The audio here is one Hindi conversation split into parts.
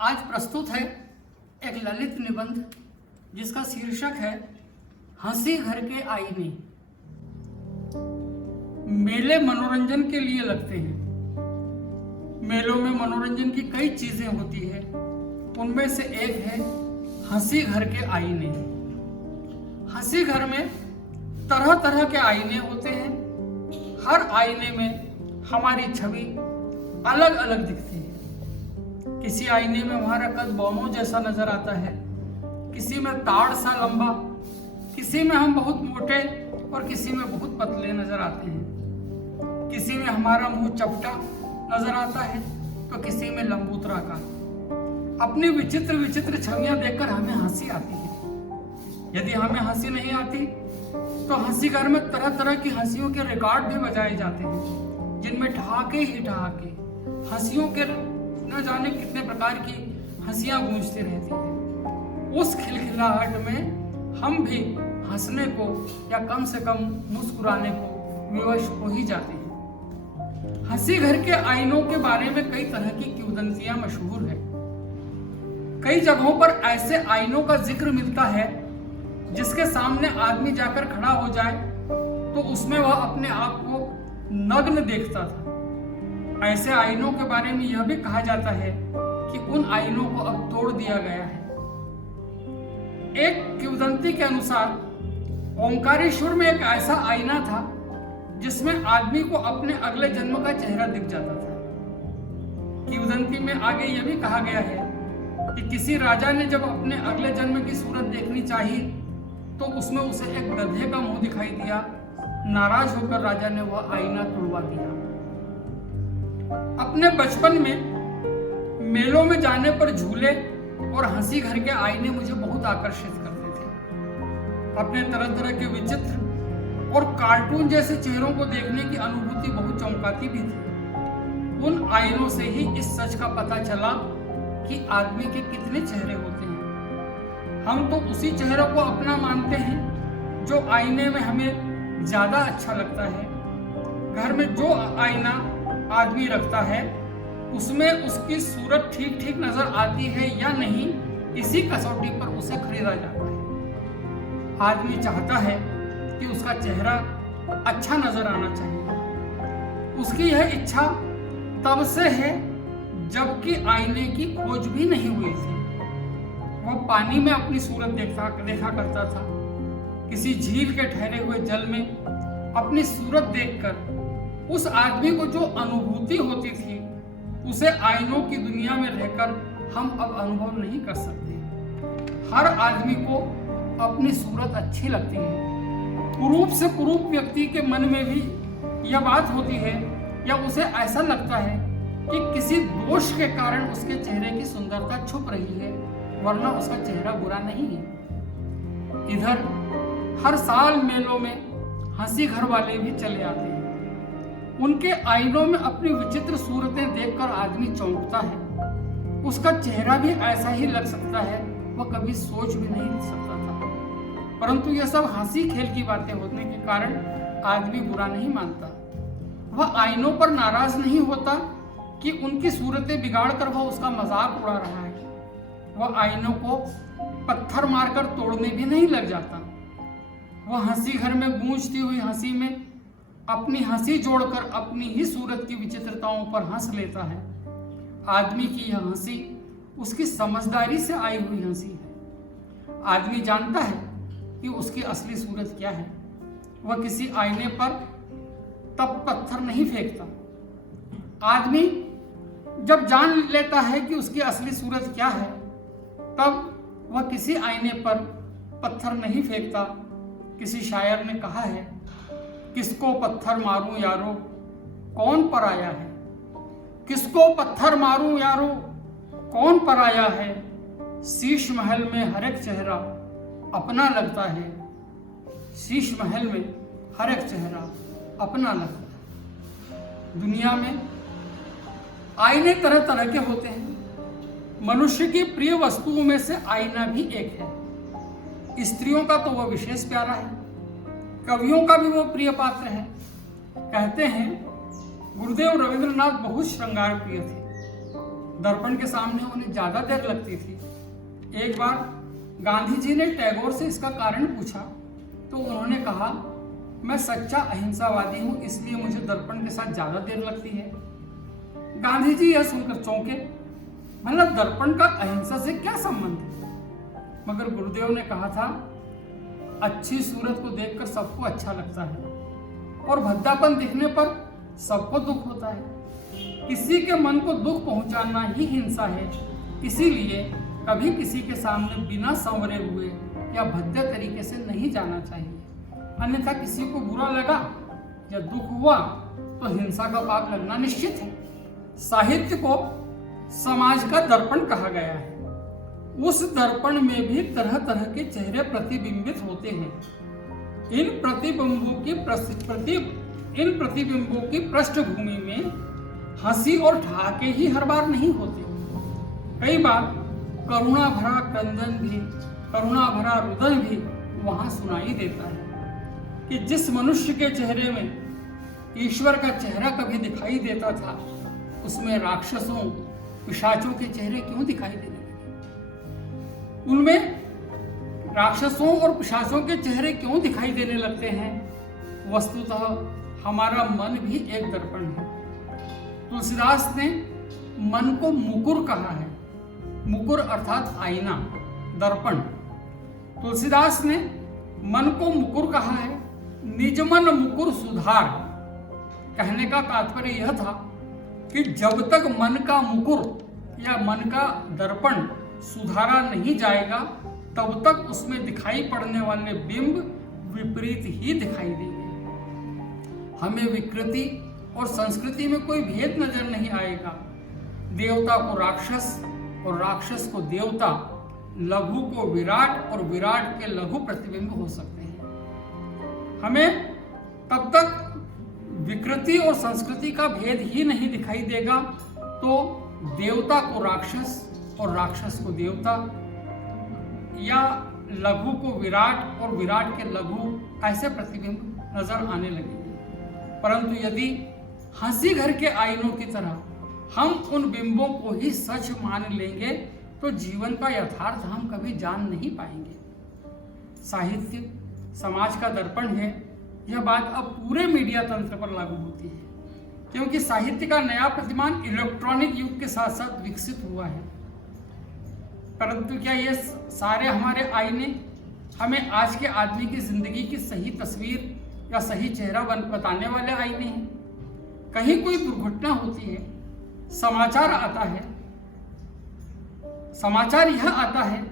आज प्रस्तुत है एक ललित निबंध जिसका शीर्षक है हंसी घर के आईने। मेले मनोरंजन के लिए लगते हैं। मेलों में मनोरंजन की कई चीजें होती है, उनमें से एक है हंसी घर के आईने। हंसी घर में तरह तरह के आईने होते हैं। हर आईने में हमारी छवि अलग अलग दिखती है। किसी आईने में हमारा कद बौनों जैसा नजर आता है, किसी में ताड़ सा लंबा, किसी में हम बहुत मोटे और किसी में बहुत पतले नजर आते हैं। किसी में हमारा मुंह चपटा नजर आता है तो किसी में लंबूतरा का। अपनी विचित्र विचित्र छवियां देखकर हमें हंसी आती है। यदि हमें हंसी नहीं आती तो हंसी घर में तरह तरह की हंसियों के रिकॉर्ड भी बजाए जाते हैं, जिनमें ठहाके ही ठहाके हंसियों के न जाने कितने प्रकार की हंसियां गूंजती रहती हैं। उस खिलखिलाहट में हम भी हंसने को या कम से कम मुस्कुराने को विवश हो ही जाते हैं। हंसी घर के आईनों के बारे में कई तरह की किंवदंतियां मशहूर है। कई जगहों पर ऐसे आईनों का जिक्र मिलता है जिसके सामने आदमी जाकर खड़ा हो जाए तो उसमें वह अपने आप को नग्न देखता था। ऐसे आईनों के बारे में यह भी कहा जाता है कि उन आईनों को अब तोड़ दिया गया है। एक किंवदंती के अनुसार ओंकारेश्वर में एक ऐसा आईना था जिसमें आदमी को अपने अगले जन्म का चेहरा दिख जाता था। किंवदंती में आगे यह भी कहा गया है कि किसी राजा ने जब अपने अगले जन्म की सूरत देखनी चाहिए तो उसमें उसे एक गधे का मुंह दिखाई दिया। नाराज होकर राजा ने वह आईना तोड़वा दिया। अपने बचपन में मेलों में जाने पर झूले और हंसी घर के आईने मुझे बहुत आकर्षित करते थे। अपने तरह तरह के विचित्र और कार्टून जैसे चेहरों को देखने की अनुभूति बहुत चौंकाती भी थी। उन आईनों से ही इस सच का पता चला कि आदमी के कितने चेहरे होते हैं। हम तो उसी चेहरे को अपना मानते हैं जो आईने में हमें ज्यादा अच्छा लगता है। घर में जो आईना आदमी रखता है उसमें उसकी सूरत ठीक ठीक नजर आती है या नहीं, इसी कसौटी पर उसे खरीदा जाता है। आदमी चाहता है कि उसका चेहरा अच्छा नजर आना चाहिए। उसकी यह इच्छा तब से है जबकि आईने की खोज भी नहीं हुई थी। वह पानी में अपनी सूरत देखा करता था। किसी झील के ठहरे हुए जल में अपनी सूरत देखकर उस आदमी को जो अनुभूति होती थी उसे आईनों की दुनिया में रहकर हम अब अनुभव नहीं कर सकते। हर आदमी को अपनी सूरत अच्छी लगती है। कुरूप से कुरूप व्यक्ति के मन में भी यह बात होती है या उसे ऐसा लगता है कि किसी दोष के कारण उसके चेहरे की सुंदरता छुप रही है, वरना उसका चेहरा बुरा नहीं है। इधर हर साल मेलों में हंसी घर वाले भी चले आते हैं। उनके आईनों में अपनी विचित्र सूरतें देखकर आदमी चौंकता है। उसका चेहरा भी ऐसा ही लग सकता है, वह कभी सोच भी नहीं सकता था। परंतु यह सब हंसी खेल की बातें होने के कारण आदमी बुरा नहीं मानता। वह आईनों पर नाराज नहीं होता कि उनकी सूरतें बिगाड़ कर वह उसका मजाक उड़ा रहा है। वह आईनों को पत्थर मारकर तोड़ने भी नहीं लग जाता। वह हंसी घर में गूंजती हुई हंसी में अपनी हंसी जोड़कर अपनी ही सूरत की विचित्रताओं पर हंस लेता है। आदमी की यह हंसी उसकी समझदारी से आई हुई हंसी है। आदमी जानता है कि उसकी असली सूरत क्या है। वह किसी आईने पर तब पत्थर नहीं फेंकता। आदमी जब जान लेता है कि उसकी असली सूरत क्या है तब वह किसी आईने पर पत्थर नहीं फेंकता। किसी शायर ने कहा है, किसको पत्थर मारूं यारो कौन पराया है। किसको पत्थर मारूं यारो कौन पराया है। शीश महल में हर एक चेहरा अपना लगता है। शीश महल में हर एक चेहरा अपना लगता है। दुनिया में आईने तरह तरह के होते हैं। मनुष्य की प्रिय वस्तुओं में से आईना भी एक है। स्त्रियों का तो वह विशेष प्यारा है। कवियों का भी वो प्रिय पात्र है। कहते हैं गुरुदेव रविंद्रनाथ बहुत श्रृंगार प्रिय थे। दर्पण के सामने उन्हें ज्यादा देर लगती थी। एक बार गांधी जी ने टैगोर से इसका कारण पूछा तो उन्होंने कहा, मैं सच्चा अहिंसावादी हूं, इसलिए मुझे दर्पण के साथ ज्यादा देर लगती है। गांधी जी यह सुनकर चौंके, मतलब दर्पण का अहिंसा से क्या संबंध है? मगर गुरुदेव ने कहा था, अच्छी सूरत को देखकर सबको अच्छा लगता है और भद्दापन दिखने पर सबको दुख होता है। किसी के मन को दुख पहुंचाना ही हिंसा है। इसीलिए कभी किसी के सामने बिना संवरे हुए या भद्दे तरीके से नहीं जाना चाहिए, अन्यथा किसी को बुरा लगा या दुख हुआ तो हिंसा का पाप लगना निश्चित है। साहित्य को समाज का दर्पण कहा गया है। उस दर्पण में भी तरह तरह के चेहरे प्रतिबिंबित होते हैं। इन प्रतिबिंबों की पृष्ठभूमि में हंसी और ठहाके ही हर बार नहीं होते। कई बार करुणा भरा रुदन भी वहां सुनाई देता है कि जिस मनुष्य के चेहरे में ईश्वर का चेहरा कभी दिखाई देता था, उसमें राक्षसों पिशाचों के चेहरे क्यों दिखाई देने लगे? उनमें राक्षसों और पिशाचों के चेहरे क्यों दिखाई देने लगते हैं? वस्तुतः हमारा मन भी एक दर्पण है। तुलसीदास ने मन को मुकुर कहा है। मुकुर अर्थात आईना, दर्पण। तुलसीदास ने मन को मुकुर कहा है। निजमन मुकुर सुधार। कहने का तात्पर्य यह था कि जब तक मन का मुकुर या मन का दर्पण सुधारा नहीं जाएगा, तब तक उसमें दिखाई पड़ने वाले बिंब विपरीत ही दिखाई देंगे। हमें विकृति और संस्कृति में कोई भेद नजर नहीं आएगा। देवता को राक्षस और राक्षस को देवता, लघु को विराट और विराट के लघु प्रतिबिंब हो सकते हैं। हमें तब तक विकृति और संस्कृति का भेद ही नहीं दिखाई देगा तो देवता को राक्षस और राक्षस को देवता, या लघु को विराट और विराट के लघु, ऐसे प्रतिबिंब नजर आने लगेंगे। परंतु यदि हंसी घर के आईनों की तरह हम उन बिंबों को ही सच मान लेंगे तो जीवन का यथार्थ हम कभी जान नहीं पाएंगे। साहित्य समाज का दर्पण है, यह बात अब पूरे मीडिया तंत्र पर लागू होती है, क्योंकि साहित्य का नया प्रतिमान इलेक्ट्रॉनिक युग के साथ साथ विकसित हुआ है। परंतु क्या ये सारे हमारे आईने हमें आज के आदमी की जिंदगी की सही तस्वीर या सही चेहरा बताने वाले आईने हैं? कहीं कोई दुर्घटना होती है, समाचार आता है, समाचार यह आता है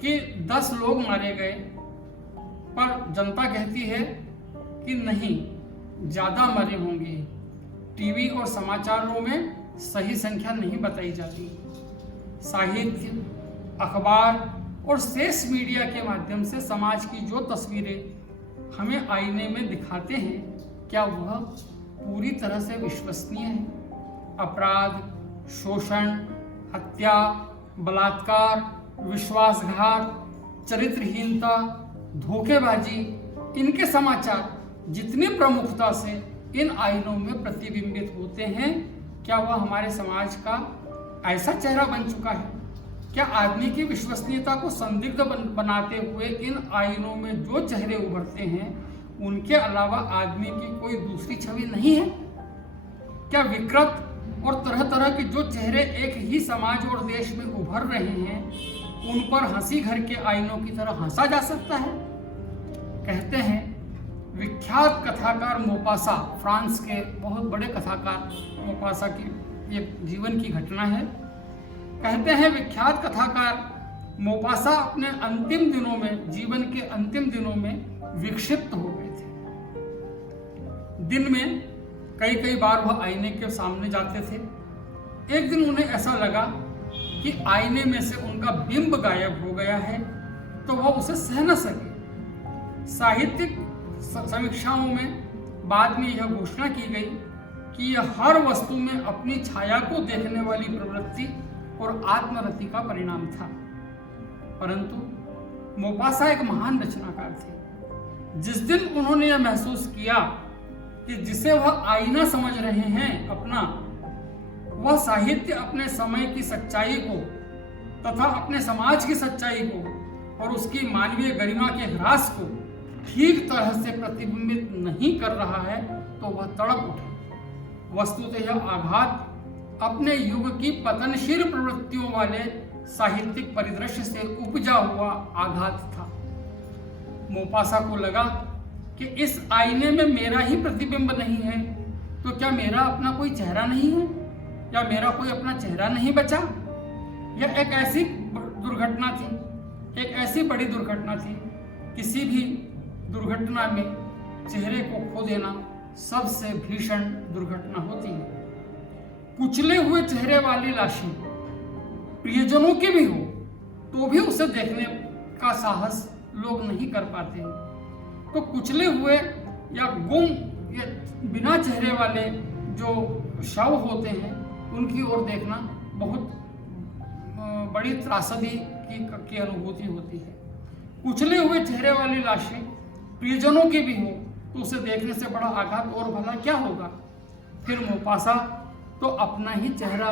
कि 10 लोग मारे गए, पर जनता कहती है कि नहीं, ज्यादा मरे होंगे। टीवी और समाचारों में सही संख्या नहीं बताई जाती। साहित्य, अखबार और शेष मीडिया के माध्यम से समाज की जो तस्वीरें हमें आईने में दिखाते हैं, क्या वह पूरी तरह से विश्वसनीय है? अपराध, शोषण, हत्या, बलात्कार, विश्वासघात, चरित्रहीनता, धोखेबाजी, इनके समाचार जितनी प्रमुखता से इन आईनों में प्रतिबिंबित होते हैं, क्या वह हमारे समाज का ऐसा चेहरा बन चुका है? क्या आदमी की विश्वसनीयता को संदिग्ध बनाते हुए इन आईनों में जो चेहरे उभरते हैं, उनके अलावा आदमी की कोई दूसरी छवि नहीं है? क्या विकृत और तरह तरह के जो चेहरे एक ही समाज और देश में उभर रहे हैं, उन पर हंसी घर के आईनों की तरह हंसा जा सकता है? कहते हैं विख्यात कथाकार मोपासा, फ्रांस के बहुत बड़े कथाकार मोपासा की ये जीवन की घटना है। कहते हैं विख्यात कथाकार मोपासा अपने अंतिम दिनों में, जीवन के अंतिम दिनों में विक्षिप्त हो गए थे। दिन में कई बार वह आईने के सामने जाते थे। एक दिन उन्हें ऐसा लगा कि आईने में से उनका बिंब गायब हो गया है, तो वह उसे सह न सके। साहित्यिक समीक्षाओं में बाद में यह घोषणा की गई कि यह हर वस्तु में अपनी छाया को देखने वाली प्रवृत्ति और आत्मरति का परिणाम था। परंतु मोपासा एक महान रचनाकार थे। जिस दिन उन्होंने यह महसूस किया कि जिसे वह आईना समझ रहे हैं अपना, वह साहित्य अपने समय की सच्चाई को तथा अपने समाज की सच्चाई को और उसकी मानवीय गरिमा के ह्रास को ठीक तरह से प्रतिबिंबित नहीं कर रहा है तो वह तड़प उठे। वस्तुतः यह आघात अपने युग की पतनशील प्रवृत्तियों वाले साहित्यिक परिदृश्य से उपजा हुआ आघात था। मोपासा को लगा कि इस आईने में मेरा ही प्रतिबिंब नहीं है, तो क्या मेरा अपना कोई चेहरा नहीं है या मेरा कोई अपना चेहरा नहीं बचा। यह एक ऐसी दुर्घटना थी, एक ऐसी बड़ी दुर्घटना थी। किसी भी दुर्घटना में चेहरे को खो देना सबसे भीषण दुर्घटना होती है। कुचले हुए चेहरे वाली लाशें प्रियजनों की भी हो तो भी उसे देखने का साहस लोग नहीं कर पाते। तो कुचले हुए या गुम या बिना चेहरे वाले जो शव होते हैं उनकी ओर देखना बहुत बड़ी त्रासदी की अनुभूति होती है। कुचले हुए चेहरे वाली लाशें प्रियजनों की भी हो तो उसे देखने से बड़ा आघात और भला क्या होगा। फिर मोपासा तो अपना ही चेहरा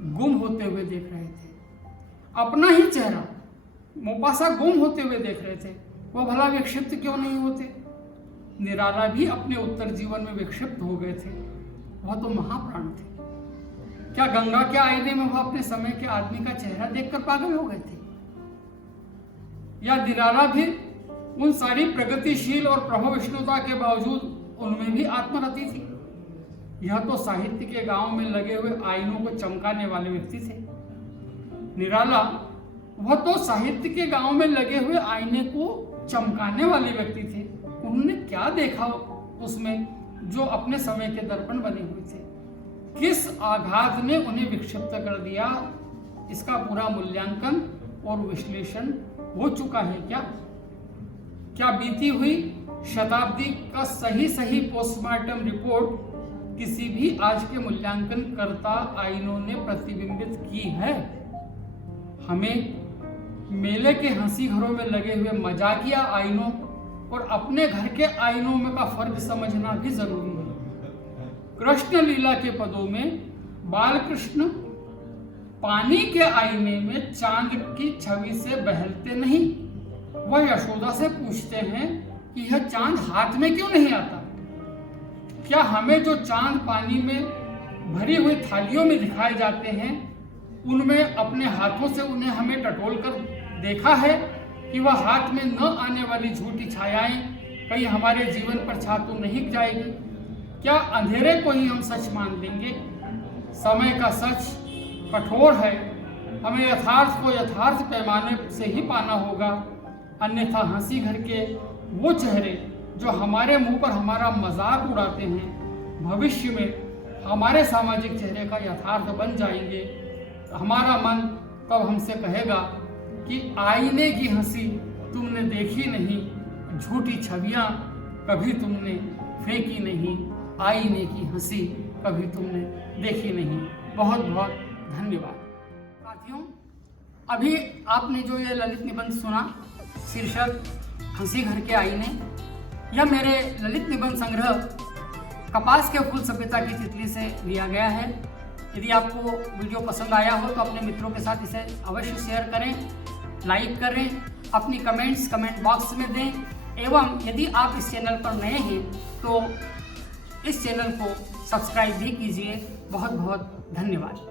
गुम होते हुए देख रहे थे। अपना ही चेहरा मोपासा गुम होते हुए देख रहे थे, वो भला विक्षिप्त क्यों नहीं होते। निराला भी अपने उत्तर जीवन में विक्षिप्त हो गए थे, वह तो महाप्राण थे। क्या गंगा के आईने में वह अपने समय के आदमी का चेहरा देखकर पागल हो गए थे, या निराला भी उन सारी प्रगतिशील और प्रभाविष्णुता के बावजूद उनमें भी आत्मरति थी। यह तो साहित्य के गांव में लगे हुए आईनों को चमकाने वाले व्यक्ति थे। निराला वह तो साहित्य के गांव में लगे हुए आईने को चमकाने वाले व्यक्ति थे। उन्होंने क्या देखा उसमें जो अपने समय के दर्पण बने हुए थे। किस आघात ने उन्हें विक्षिप्त कर दिया, इसका पूरा मूल्यांकन और विश्लेषण हो चुका है क्या बीती हुई शताब्दी का सही पोस्टमार्टम रिपोर्ट किसी भी आज के मूल्यांकन करता आईनों ने प्रतिबिंबित की है। हमें मेले के हंसी घरों में लगे हुए मजाकिया आईनों और अपने घर के आईनों में का फर्क समझना भी जरूरी है। कृष्ण लीला के पदों में बाल कृष्ण पानी के आईने में चांद की छवि से बहलते नहीं, वह यशोदा से पूछते हैं कि यह चांद हाथ में क्यों नहीं आता। क्या हमें जो चांद पानी में भरी हुई थालियों में दिखाए जाते हैं उनमें अपने हाथों से उन्हें हमें टटोल कर देखा है कि वह हाथ में न आने वाली झूठी छायाएं कहीं हमारे जीवन पर छा तो नहीं जाएगी। क्या अंधेरे को ही हम सच मान लेंगे। समय का सच कठोर है, हमें यथार्थ को यथार्थ पैमाने से ही पाना होगा, अन्यथा हंसी घर के वो चेहरे जो हमारे मुंह पर हमारा मजाक उड़ाते हैं भविष्य में हमारे सामाजिक चेहरे का यथार्थ बन जाएंगे। हमारा मन तब हमसे कहेगा कि आईने की हंसी तुमने देखी नहीं, झूठी छवियां कभी तुमने फेंकी नहीं, आईने की हंसी कभी तुमने देखी नहीं। बहुत बहुत धन्यवाद साथियों। अभी आपने जो ये ललित निबंध सुना शीर्षक हंसी घर के आईने, यह मेरे ललित निबंध संग्रह कपास के फूल सभ्यता की तितली से लिया गया है। यदि आपको वीडियो पसंद आया हो तो अपने मित्रों के साथ इसे अवश्य शेयर करें, लाइक करें, अपनी कमेंट्स कमेंट बॉक्स में दें एवं यदि आप इस चैनल पर नए हैं तो इस चैनल को सब्सक्राइब भी कीजिए। बहुत बहुत धन्यवाद।